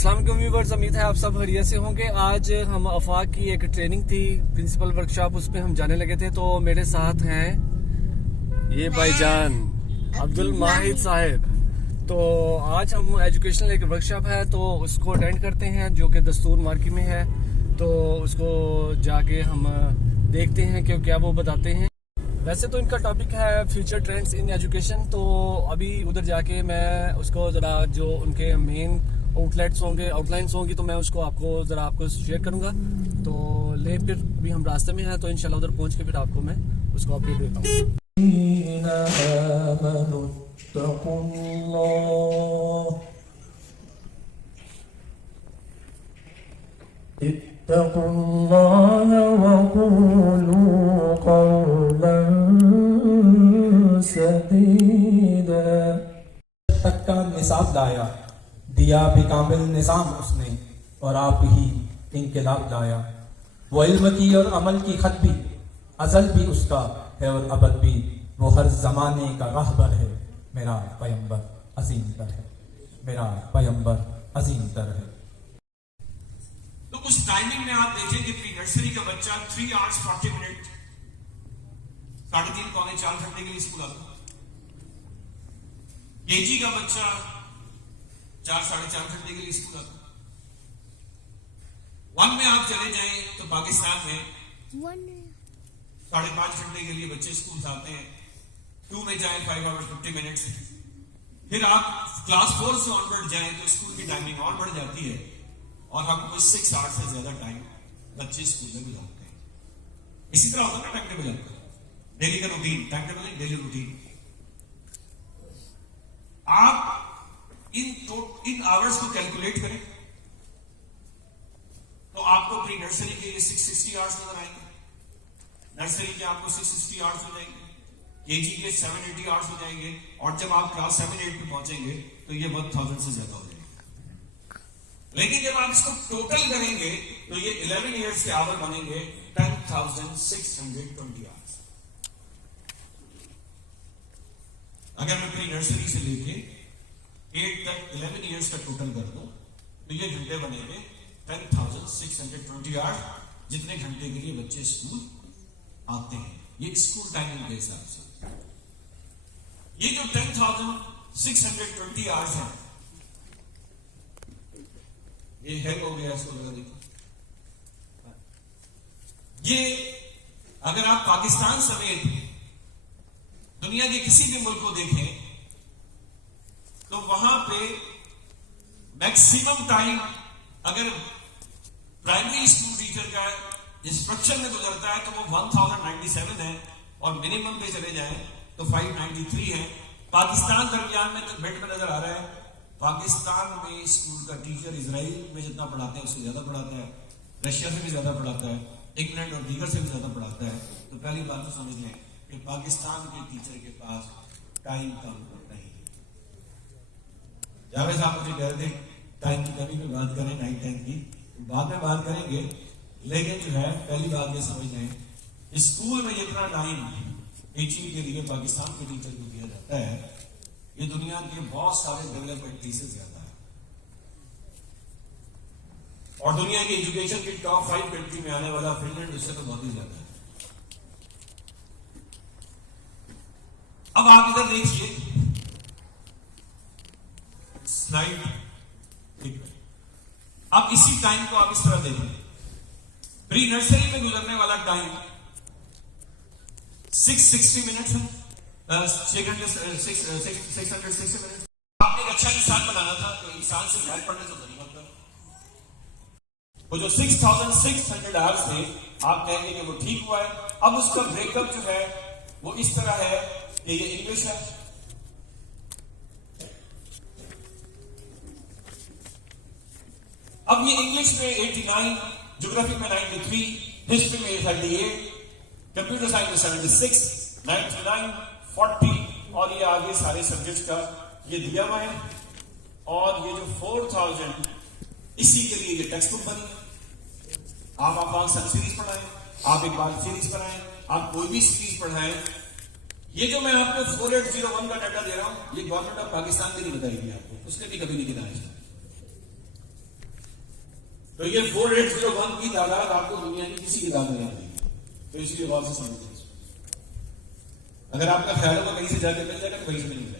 अस्सलाम वालेकुम व्यूअर्स, उम्मीद है आप सब बढ़िया से होंगे। आज हम आफाक की एक ट्रेनिंग थी, प्रिंसिपल वर्कशॉप, उस पर हम जाने लगे थे। तो मेरे साथ हैं ये भाईजान अब्दुल माहिद साहिब। तो आज हम एजुकेशनल एक वर्कशॉप है तो उसको अटेंड करते हैं जो कि दस्तूर मार्की में है। तो उसको जाके हम देखते हैं कि क्या वो बताते हैं। वैसे तो इनका टॉपिक है फ्यूचर ट्रेंड्स इन एजुकेशन। तो अभी उधर जाके मैं उसको ज़रा जो उनके मेन आउटलाइंस होंगी तो मैं उसको आपको शेयर करूंगा। तो ले फिर अभी हम रास्ते में हैं तो इंशाल्लाह उधर पहुंच के फिर आपको मैं उसको अपडेट देता हूँ। तक का निसाब लाया, दिया बेकामिल निज़ाम उसने और आप ही इंकलाब लाया। वो इल्म की और अमल की खत भी अज़ल भी उसका है और अबद भी, वो हर ज़माने का रहबर है। मेरा पैगंबर अज़ीम तर है, मेरा पैगंबर अज़ीम तर है। तो उस टाइमिंग में आप देखेंगे प्री नर्सरी का बच्चा 3 hours 40 मिनट 3.5 पौने 4 घंटे के लिए स्कूल आता है। केजी का बच्चा 4 साढ़े 4 घंटे के लिए स्कूल आता है। 1 में आप चले जाएं तो पाकिस्तान में 5.5 घंटे के लिए बच्चे स्कूल आते हैं। 2 में जाएं 5 hours 50 मिनट्स। फिर आप क्लास 4 से ऑनवर्ड जाएं तो स्कूल की टाइमिंग और बढ़ जाती है और हमको 6 hours से ज्यादा टाइम बच्चे स्कूल में गुजारते हैं। इसी तरह होता है टाइम टेबल आपका, डेली का routine, time table daily routine. आप इन आवर्स को कैलकुलेट करें तो आपको प्री नर्सरी के 660 आवर्स नजर आएंगे, नर्सरी के आपको 660 आवर्स हो जाएंगे, केजी के 780 आवर्स हो जाएंगे और जब आप क्लास 7-8 पे पहुंचेंगे तो ये 1000 से ज्यादा हो जाएंगे। लेकिन जब आप इसको टोटल करेंगे तो ये 11 इयर्स के आवर बनेंगे 10,620 आवर्स। अगर मैं प्री नर्सरी से लेके 8 तक 11 इयर्स का टोटल कर दूं तो ये घंटे बनेंगे 10,620 आवर्स, जितने घंटे के लिए बच्चे स्कूल आते हैं। ये स्कूल टाइमिंग के हिसाब से ये जो 10,620 आवर्स है ये है हो गया इसको लगा देखो। ये अगर आप पाकिस्तान समेत दुनिया के किसी भी मुल्क को देखें तो वहां पे मैक्सिमम टाइम अगर प्राइमरी स्कूल टीचर का इंस्ट्रक्शन में गुजरता है तो वो 1097 है और मिनिमम पे चले जाएं तो 593 है। पाकिस्तान दरमियान में तो बेट में नजर आ रहा है। पाकिस्तान में स्कूल का टीचर इजराइल में जितना पढ़ाते हैं उससे ज्यादा पढ़ाता है, रशिया से भी ज्यादा पढ़ाता है, इंग्लैंड और दीगर से भी ज्यादा पढ़ाता है। तो पहली बात तो समझ लें कि पाकिस्तान के टीचर के पास टाइम कम नहीं है। जावेद साहब मुझे कह दें टाइम की कमी में बात करें 9-10 की बाद में बात करेंगे, लेकिन जो है पहली बात ये समझ लें स्कूल में जितना टाइम टीचिंग के लिए पाकिस्तान के टीचर को दिया जाता है ये दुनिया के बहुत सारे डेवलप्ड कंट्री से ज्यादा है और दुनिया की एजुकेशन की टॉप 5 कंट्री में आने वाला फिनलैंड उससे तो बहुत ही ज्यादा है। अब आप इधर देखिए स्लाइड, अब इसी टाइम को आप इस तरह देखें। प्री नर्सरी में गुजरने वाला टाइम 660 मिनट है, 660 मिनट। आपने एक अच्छा इंसान बनाना था तो इंसान से मैथ पढ़ने से नहीं बनता। वो जो 6,600 आवर्स थे आप कहेंगे कि वो ठीक हुआ है। अब उसका ब्रेकअप जो है वो इस तरह है कि ये इंग्लिश है, अब ये इंग्लिश में 89, ज्योग्राफी में 93, हिस्ट्री में 38, कंप्यूटर साइंस में 76, 99, 40 और ये आगे सारे सब्जेक्ट्स का ये दिया हुआ है। और ये जो 4000 इसी के लिए ये टेक्स्ट बुक बनी है। आप सब सीरीज पढ़ाएं, आप एक बार सीरीज पढ़ाएं, आप कोई भी सीरीज पढ़ाएं, ये जो मैं आपको 4801 का डाटा दे रहा हूं, ये गवर्नमेंट ऑफ पाकिस्तान की नहीं बताएगी आपको, उसने भी कभी नहीं गिनाया। तो ये 4801 की तादाद आपको दुनिया की किसी किताब में नहीं मिलेगी, तो इसलिए गौर से समझिए। अगर आपका ख्याल होगा कहीं से जाके मिल जाएगा तो कहीं से नहीं मिलेगा।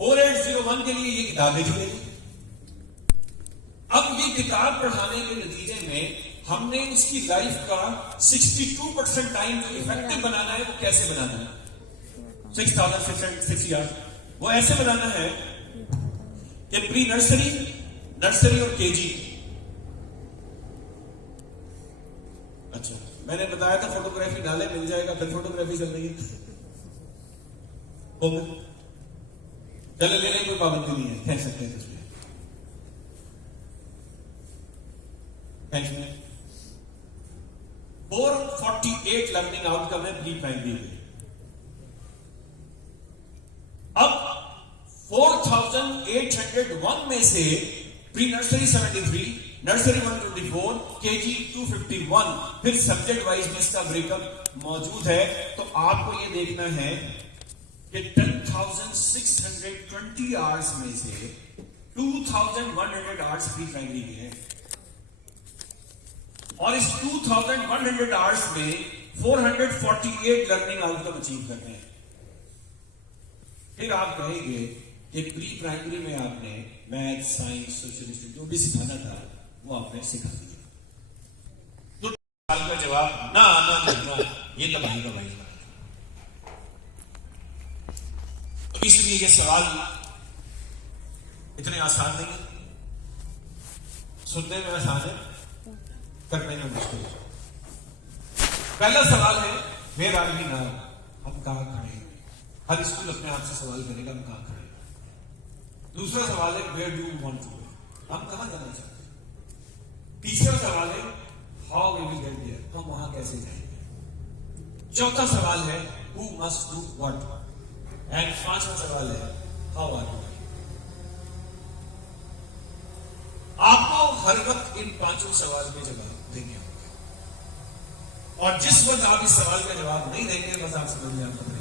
4801 के लिए ये किताब भेजी गई। अब ये किताब पढ़ाने के नतीजे में हमने उसकी लाइफ का 62% टाइम जो इफेक्टिव बनाना है वो कैसे बनाना है, 6660 यार्ड, वो ऐसे बनाना है कि प्री नर्सरी, नर्सरी और केजी। अच्छा, मैंने बताया था फोटोग्राफी डाले मिल जाएगा, फिर फोटोग्राफी चल रही है। हो गया, चले लेने की कोई पाबंदी नहीं है, कह सकते हैं इसलिए। Thank you. 448 लर्निंग आउटकम है प्री प्राइमरी में। अब 4801 में से प्री नर्सरी 73, नर्सरी 124, केजी 251, फिर सब्जेक्ट वाइज में इसका ब्रेकअप मौजूद है। तो आपको यह देखना है कि 10,620 आवर्स में से 2,100 आवर्स प्री प्राइमरी के हैं, और इस 2,100 आवर्स में 448 लर्निंग आउटकम अचीव करते हैं। फिर आप कहेंगे कि प्री प्राइमरी में आपने मैथ, साइंस, सोशल स्टडी जो भी सिखाना था वो आपने सिखा दिया। तो सवाल का जवाब ना आना करना ये तबाही का भाई। तो इसलिए ये सवाल इतने आसान नहीं है, सुनने में आसान है, करने में मुश्किल है। पहला सवाल है वेयर आर वी नाउ, हम कहां खड़े हैं। हर स्कूल अपने आप से सवाल करेगा हम कहां खड़े हैं। दूसरा सवाल है where do you want to go, हम कहां जाना चाहते हैं। तीसरा सवाल है how we will get there, हम वहां कैसे जाएंगे। चौथा सवाल है who must do what, and पांचवा सवाल है हाउ आर यू। आपको हर वक्त इन पांचों सवाल के जवाब देंगे, और जिस वक्त आप इस सवाल का जवाब नहीं देंगे बस आप समझ लें आप खतरे।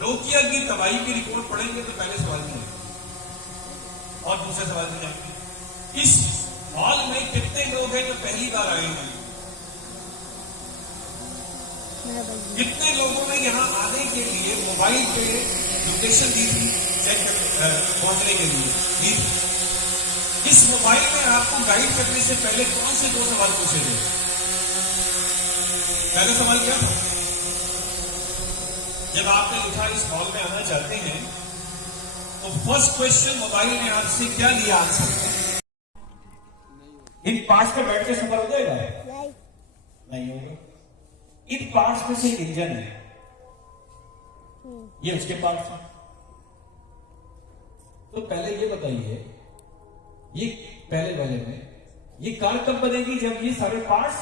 नोकिया की तबाही की रिपोर्ट पढ़ेंगे तो पहले सवाल नहीं आएंगे और दूसरे सवाल नहीं आएंगे। इस हॉल में कितने लोग हैं जो पहली बार आए हैं, कितने लोगों ने यहां आने के लिए मोबाइल पे लोकेशन दी थी पहुंचने के लिए दी थी। इस मोबाइल में आपको गाइड करने से पहले कौन से 2 सवाल पूछे थे। पहला सवाल क्या था, जब आपने लिखा इस हॉल में आना चाहते हैं तो फर्स्ट क्वेश्चन मोबाइल ने आपसे क्या लिया आंसर। इन पार्ट्स पे बैठ के सफर हो जाएगा, नहीं होगा। इन पार्ट्स में से एक इंजन है, ये उसके पार्ट्स हैं। तो पहले ये बताइए, ये पहले वाले में ये कार कब बनेगी, जब ये सारे पार्ट्स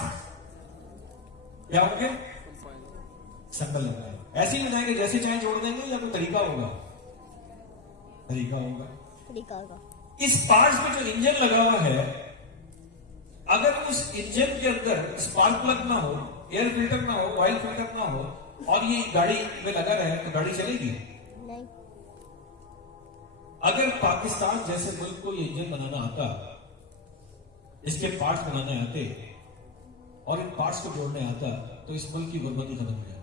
क्या होंगे, संबल लग जाएगा। ऐसे ही बनाएंगे जैसे चाहे जोड़ देंगे, या कोई तरीका होगा, तरीका होगा। इस पार्ट्स में जो इंजन लगा हुआ है, अगर उस इंजन के अंदर स्पार्क प्लग ना हो, एयर फिल्टर ना हो, ऑयल फिल्टर ना हो, और ये गाड़ी में लगा रहे तो गाड़ी चलेगी नहीं। अगर पाकिस्तान जैसे मुल्क को ये इंजन बनाना आता, इसके पार्ट्स बनाने आते और इन पार्ट्स को जोड़ने आता, तो इस मुल्क की गुर्बत खत्म हो जाती।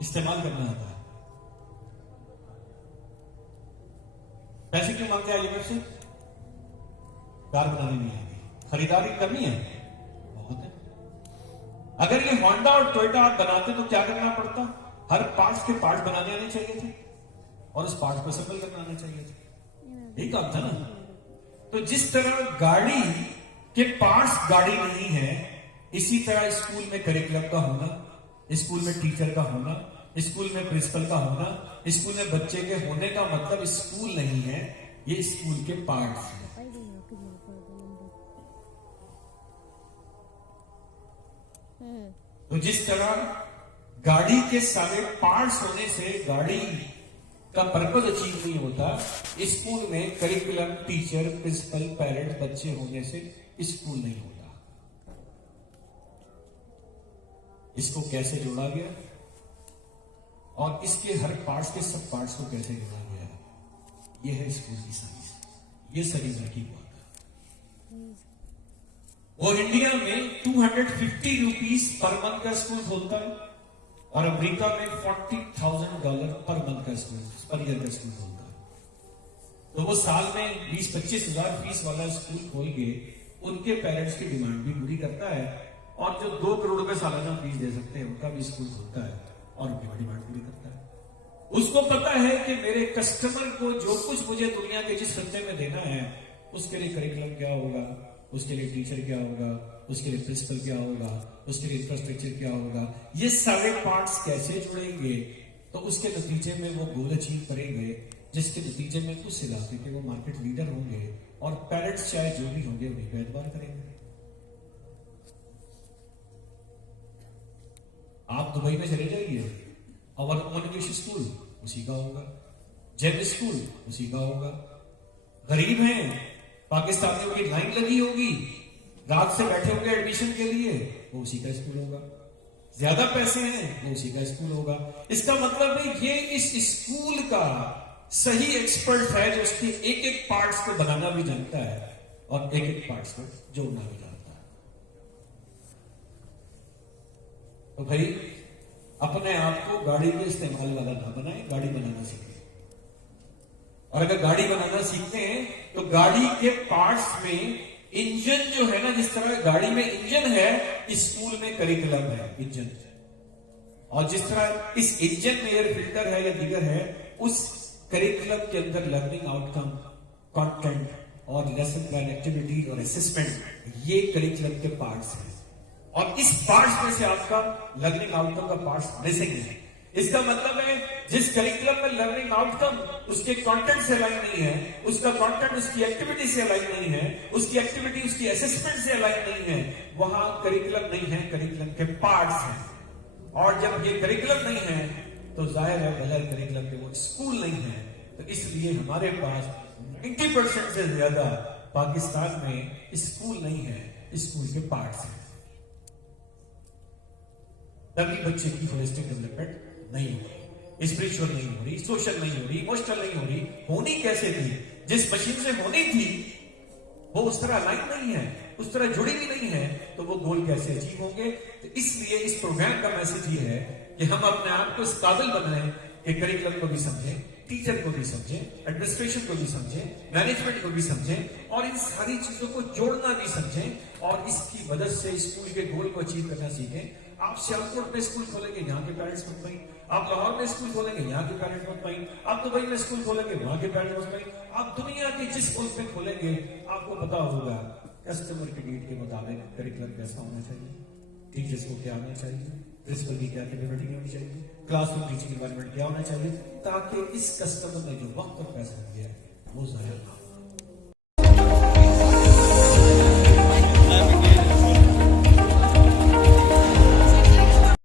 इस्तेमाल करना आता है। पैसे क्यों मांगते हैं आईएमएफ से, कार बनानी नहीं आती, खरीदारी करनी है बहुत है। अगर ये होंडा और टोयोटा आप बनाते तो क्या करना पड़ता, हर पार्ट्स के पार्ट्स बनाने आने चाहिए थे और उस पार्ट्स को असेंबल करना आने चाहिए थे, यही काम था ना। तो जिस तरह गाड़ी के पार्ट्स गाड़ी नहीं है, इसी तरह स्कूल में करिकुलम का होना, स्कूल में टीचर का होना, स्कूल में प्रिंसिपल का होना, स्कूल में बच्चे के होने का मतलब स्कूल नहीं है, ये स्कूल के पार्ट्स हैं। तो जिस तरह गाड़ी के सारे पार्ट्स होने से गाड़ी का पर्पज अचीव नहीं होता, स्कूल में करिकुलम, टीचर, प्रिंसिपल, पेरेंट्स, बच्चे होने से स्कूल नहीं होता। इसको कैसे जोड़ा गया और इसके हर पार्ट्स के सब पार्ट्स को कैसे जोड़ा गया, ये है स्कूल की साइज, ये सारी लड़की को आता है। वो इंडिया में 250 रुपीज पर मंथ का स्कूल खोलता है और अमेरिका में $40,000 पर मंथ का स्कूल, पर ईयर का स्कूल खोलता है। तो वो साल में 20-25 हजार फीस वाला स्कूल खोल के उनके पेरेंट्स की डिमांड भी पूरी करता है, और जो 2 करोड़ रुपए सालाना फीस दे सकते हैं उनका भी स्कूल खोलता है और उनकी डिमांड पूरी करता है। उसको पता है कि मेरे कस्टमर को जो कुछ मुझे दुनिया के जिस खर्चे में देना है उसके लिए करिकुलम क्या होगा, उसके लिए टीचर क्या होगा, उसके लिए प्रिंसिपल क्या होगा, उसके लिए इंफ्रास्ट्रक्चर क्या होगा, ये सारे पार्ट्स कैसे जुड़ेंगे, तो उसके नतीजे में वो गोल अचीव करेंगे, जिसके नतीजे में उस इलाके के वो मार्केट लीडर होंगे और पेरेंट्स चाहे जो भी होंगे उन्हें पे एतबार करेंगे। आप दुबई में चले जाइए, अवर इंग्लिश स्कूल उसी का होगा, जेम स्कूल उसी का होगा। गरीब हैं, पाकिस्तानियों की लाइन लगी होगी, रात से बैठे होंगे एडमिशन के लिए, वो उसी का स्कूल होगा। ज्यादा पैसे हैं, वो उसी का स्कूल होगा। इसका मतलब है ये इस स्कूल का सही एक्सपर्ट है जो उसके एक एक पार्ट्स को बनाना भी जानता है और एक एक पार्ट्स को जोड़ना भी जानता है। तो भाई अपने आप को गाड़ी के इस्तेमाल वाला ना बनाए, गाड़ी बनाना सीखें। और अगर गाड़ी बनाना सीखते हैं तो गाड़ी के पार्ट्स में इंजन जो है ना, जिस तरह गाड़ी में इंजन है, स्कूल में करिकुलम है इंजन, और जिस तरह इस इंजन में एयर फिल्टर है या दीगर है, उस करिकुलम के अंदर लर्निंग आउटकम, कंटेंट और लेसन प्लान एक्टिविटी और असेसमेंट, ये करिकुलम के पार्ट्स हैं। और इस पार्ट्स में से आपका लर्निंग आउटकम का पार्ट्स मिसिंग है। इसका मतलब है जिस करिकुलम में लर्निंग आउटकम उसके कंटेंट से अलाइन नहीं है, उसका कंटेंट उसकी एक्टिविटी से अलाइन नहीं है, उसकी एक्टिविटी उसकी असेसमेंट से अलाइन नहीं है, वहां करिकुलम नहीं है, करिकुलम के पार्ट्स हैं। और जब ये करिकुलम नहीं है तो जाहिर है बगैर करिकुलम के वो स्कूल नहीं है। तो इसलिए हमारे पास 90% से ज्यादा पाकिस्तान में स्कूल नहीं है, स्कूल के पार्ट्स हैं। तभी बच्चे की होलिस्टिक डेवलपमेंट नहीं हो रही, स्पिरिचुअल नहीं हो रही, सोशल नहीं हो रही, इमोशनल नहीं हो रही। होनी कैसे थी? जिस मशीन से होनी थी वो उस तरह अलाइन नहीं है, उस तरह जुड़ी भी नहीं है, तो वो गोल कैसे अचीव होंगे? तो इसलिए इस प्रोग्राम का मैसेज ये है कि हम अपने आप को इस काबिल बनाएं कि करिकुलम को भी समझें, टीचर को भी समझें, एडमिनिस्ट्रेशन को भी समझें, मैनेजमेंट को भी समझें, और इन सारी चीजों को जोड़ना भी समझें, और इसकी मदद से स्कूल के गोल को अचीव करना सीखें। आप सियालकोट में स्कूल खोलेंगे, यहाँ के पेरेंट्स मुतमईन। आप लाहौर में स्कूल खोलेंगे, यहाँ के पेरेंट्स मुतमईन। आप दुबई में स्कूल खोलेंगे, वहां के पेरेंट्स मुतमईन। आप दुनिया के जिस मुल्क में खोलेंगे आपको पता होगा कस्टमर की नीड के मुताबिक करिकुलम कैसा होना चाहिए, टीचर्स को क्या आना चाहिए, प्रिंसिपल की क्या कैपेबिलिटी होनी चाहिए, क्लासरूम टीचिंग एनवायरनमेंट क्या होना चाहिए, ताकि इस कस्टमर ने जो वक्त और पैसा दिया है वो जाया ना हो।